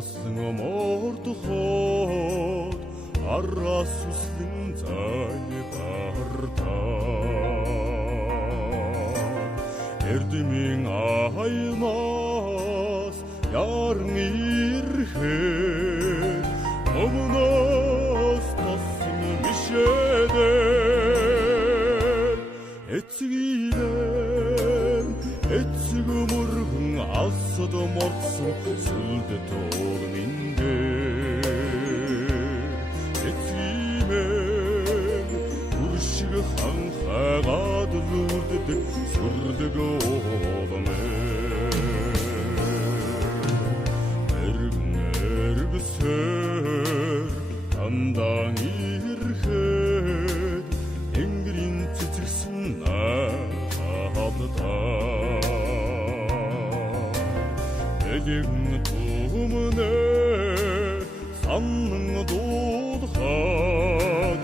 Асны мордоход аррас үслэн зай бартаа эрдмийн аймаас ярн ирхээр өмнөөс тосон бишэдэ эцгийрэн эцэг мөргөн алсад мордсон сүлд тоол миндэ эцгиймэн үршиг ханхагаад лүрддэг сүрлэг оолмэ эргсэр тандан ирхэд энгэрийн цэцэрсэн хавдаа элэгн тумнэ санн дуудахад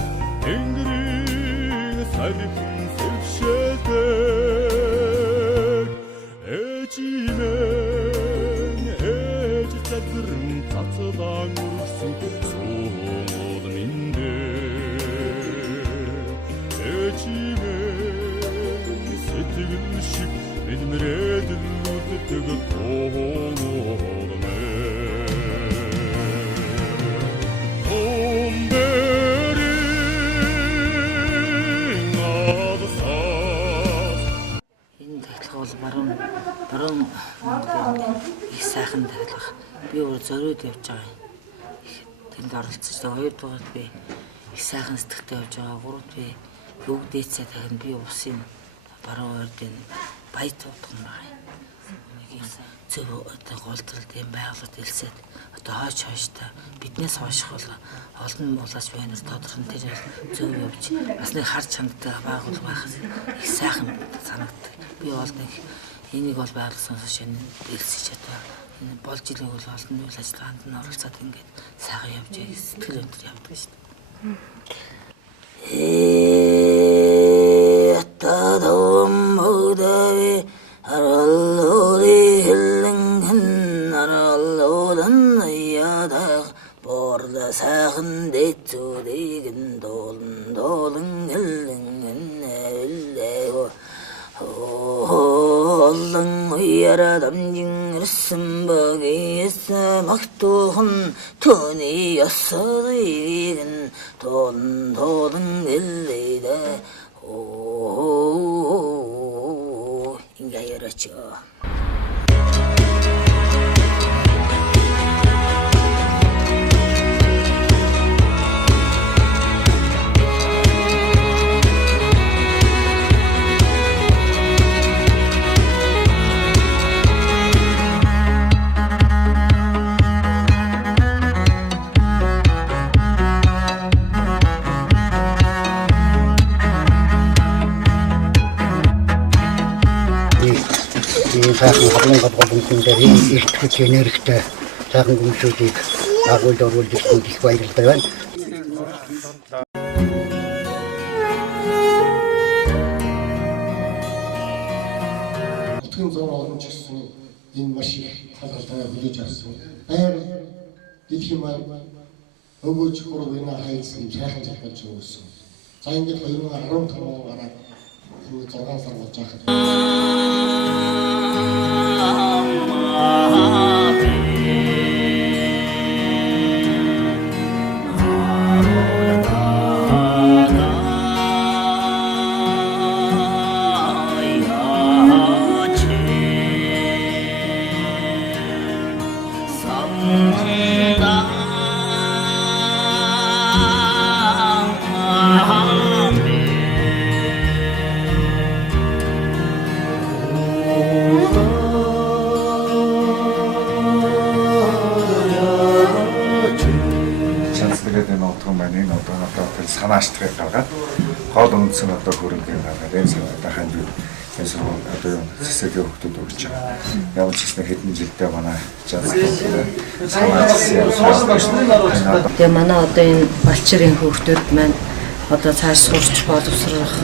энгэрийн салхин сэвшэдэг эжимэн эж цэцэрэн цацлан үрсэн суумуд миндэ эжимэн сэтгэл шиг эдмрээд лүддэг тоолмэ энэ таглах бол баруун их сайхан таглах би өөр зориуд явж байгаа юм. Тэнд оролцож байгаа хоёрдугаар би их сайхан сэтгэлтэй явж байгаа. Гуравд би бүгд дээцээ тахын би усын баруун ойрд энэ баят утган байгаа юм. Зөв одоо голдралд юм байгуулалт хэлсээд одоо хойш та биднээс хойших бол олон булаач байнаар тодорхой тэр зөв явж бас нэг харж ханддаг байгуул байх их сайхан санагддаг. Би бол нэг энийг бол байгуулсан шинэ дэлсэж одоо энэ болж илийн үйл олон үйл ажиллагаанд нь оролцоод ингээд сайхан явж сэтгэл өндөр явдаг шүү дээ. Атадом мөдөви араллури хиллэн араллудан яда борда сайхан дэцүүдийг долн хиллэн эллэго олон яра дамжин ирсэн багээс магтуухан төний ясарыг долн эллэдэ ингээ яраач. Сайхан хавлан гадгалсан дээр их хүч энергитэй сайхан хүмүүсүүдийг агуулж оруулж их баярлалтай байна. Нутгийн зураг олонч гэсэн энэ маш их талхалтаа хүлээж авсан. Баяр дэлхийн маань өгөөж хургына хайцсан сайхан захиж өгсөн. За ингээд 2015 он гараад 6 сар болж байхад санаачлагыг гаргаад гол үндсэн одоо хөрөнгөний гаргаад энэ санаатай ханд энэ сургууль одоо юу цэцэгийн хөлтөд өгч байгаа. Ямар ч гэсэн хэдэн жилдээ манай Тэгээ манай одоо энэ балчирын хүүхдүүд маань одоо цааш сурч боловсрох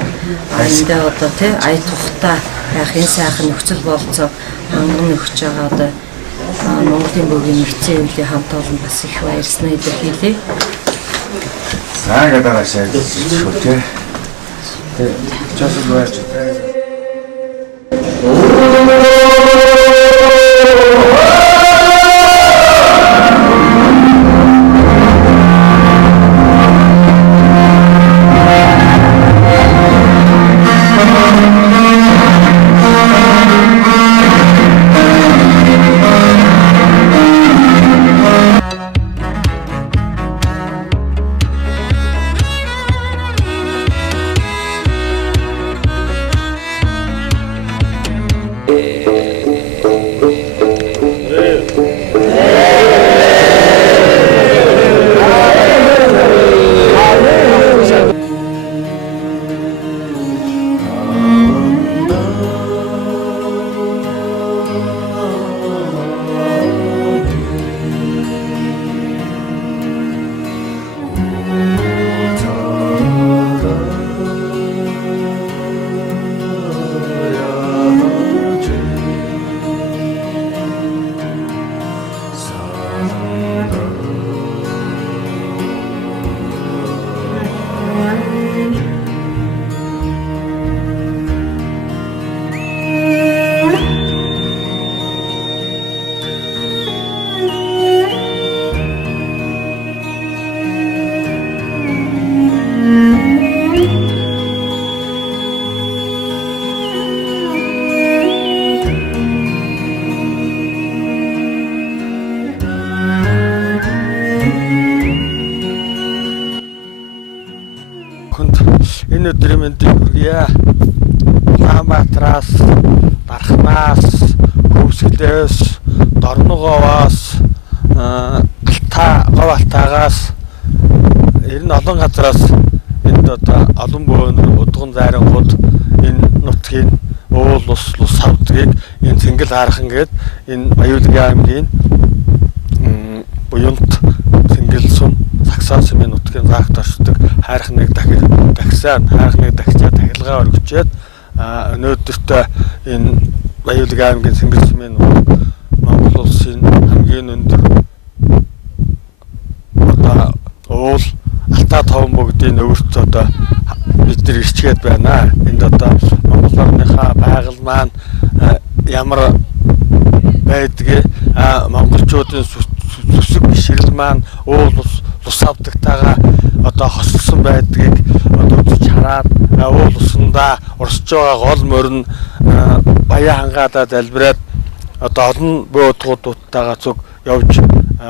эндээ одоо тий ая тухтай яах энэ сайхан нөхцөл болцоо ханган өгч байгаа одоо Монголын бүгийн нэгдсэн үеийн хамт олон бас их баярснаа илэрхийлье. Сага дараашаа шүтээ. Тэ часд байж. Энэ өдрийн мэндийг хүргье. Улаанбаатараас, Дарханаас, Хөвсгөлөөс, Дорногоовоос, Говь Алтаагаас ер нь олон газраас энд одоо олон бөөнөр удган зайрангууд энэ нутгийн уул ус савдгийг энэ Цэнгэл хархан гээд энэ Баяулгийн аймгийн буянт Цэнгэл сум Саксан сумын нутгийн заагт оршдог хайрхныг дахиад тахилгаа өргөчөөд өнөөдөртөө энэ Баяулгийн аймгийн Цэнгэл сумын Монгол улсын хамгийн өндөр одоо уул Алтаа товн бүгдийн өвөрт одоо бид нар ирчгээд байна. Энд одоо Монгол орныхаа байгаль маань ямар байдгийг монголчуудын зүсэг бишрэл маань уул ус авдагтайгаа одоо хосгосон байдгийг одоо үзэж хараад уул усандаа урсж байгаа гол морин баян хангаадаа залбираад одоо олон бөөдгуудтайгаа цуг явж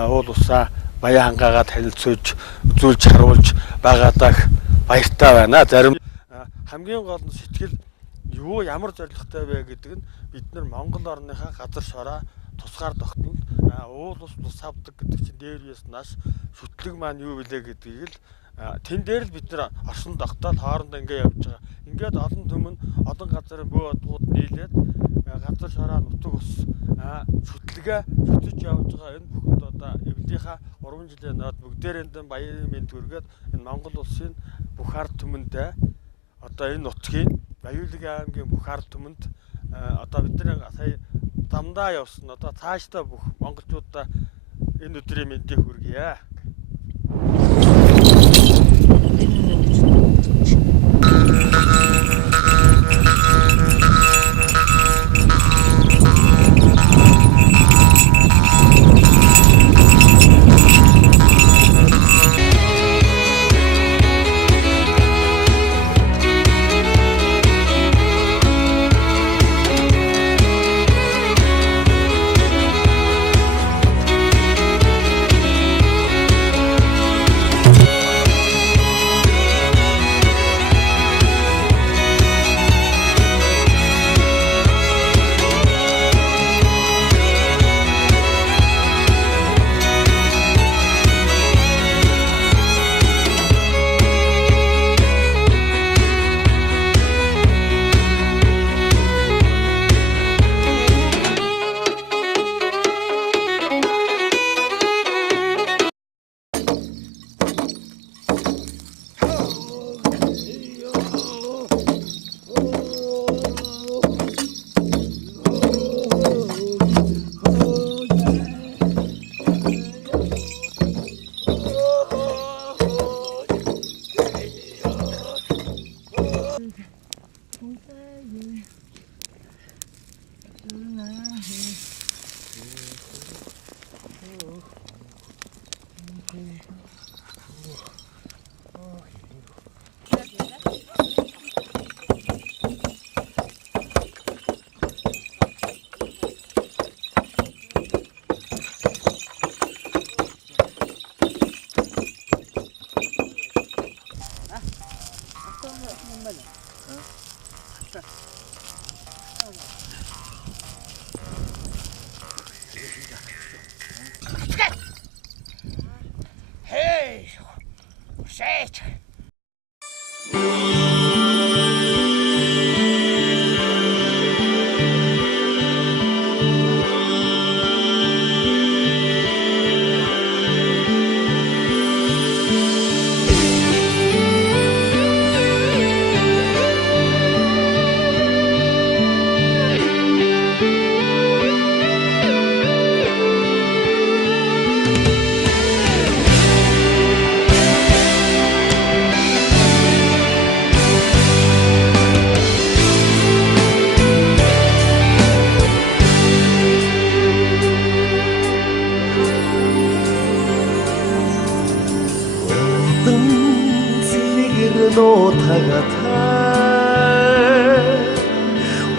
уул усаа баян хангаагаа танилцуулж үзүүлж харуулж байгаадаа баяртай байна. Зарим хамгийн гол нь сэтгэл юу ямар зорилготой вэ гэдэг нь бид нар Монгол орныхаа газар шороо тусгаар тогтнол уул ус авдаг гэдэг чинь дээр юус нааш шүтлэг маань юу вүлээ гэдгийг л тэн дээр л бид нар орсон тогтоод хоорондоо ингэ явж байгаа. Ингээд олон түмэн олон газарын бөөдгууд нийлээд газар шороо нутаг ус шүтлэгээ шүтэж явж байгаа энэ бүхэнд одоо эвлийнхаа 3 жилийн ноод бүгдээрэндээ баярын мэнд хүргээд энэ Монгол улсын бүх ард түмэндээ одоо энэ нутгийн Баяулгийн аймгийн бүх ард түмэнд одоо бидний сая дамдаа явсан. Одоо цаашдаа бүх монголчуудаа энэ өдрийн мэндийг хүргье. Hey, shit.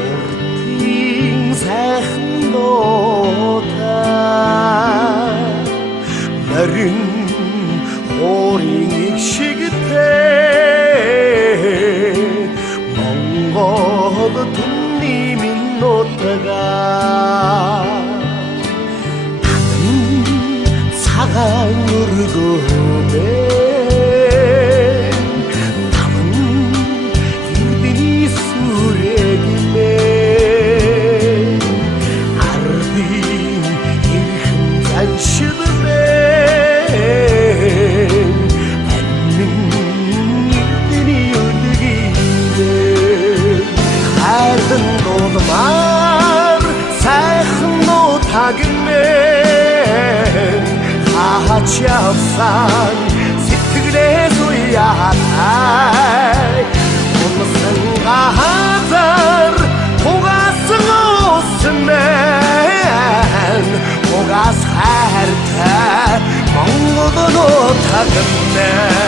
Уртын сайхан нуута нарийн хорийн игшигтэй Монгол түмний минь нутага цагаан өргөдөө Хачаасан сэтгэлээс уяатай Умсан газар хугасан усмэн Хугас хайртай Монгол нутагнаа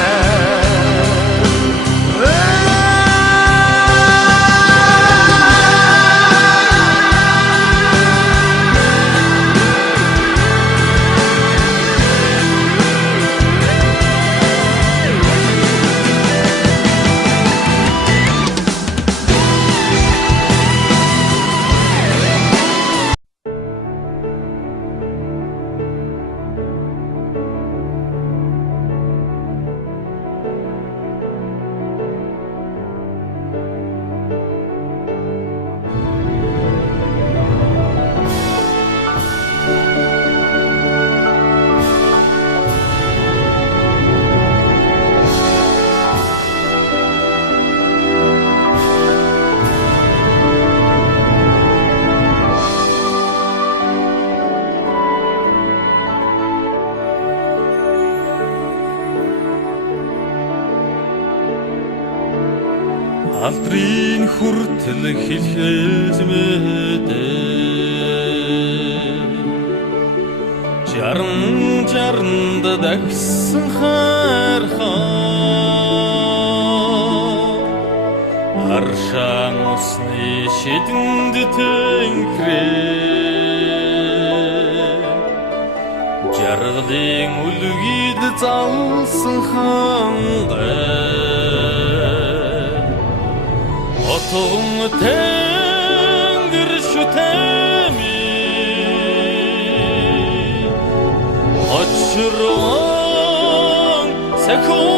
алдрын хүртэл хэлхэлмэдээ жаранд дагсан хайрхаа аршаан усны шидэнд тэнхрээ жаргалын үлгийд залсан хангай отогон тэнгэр шүтэми очрон сахо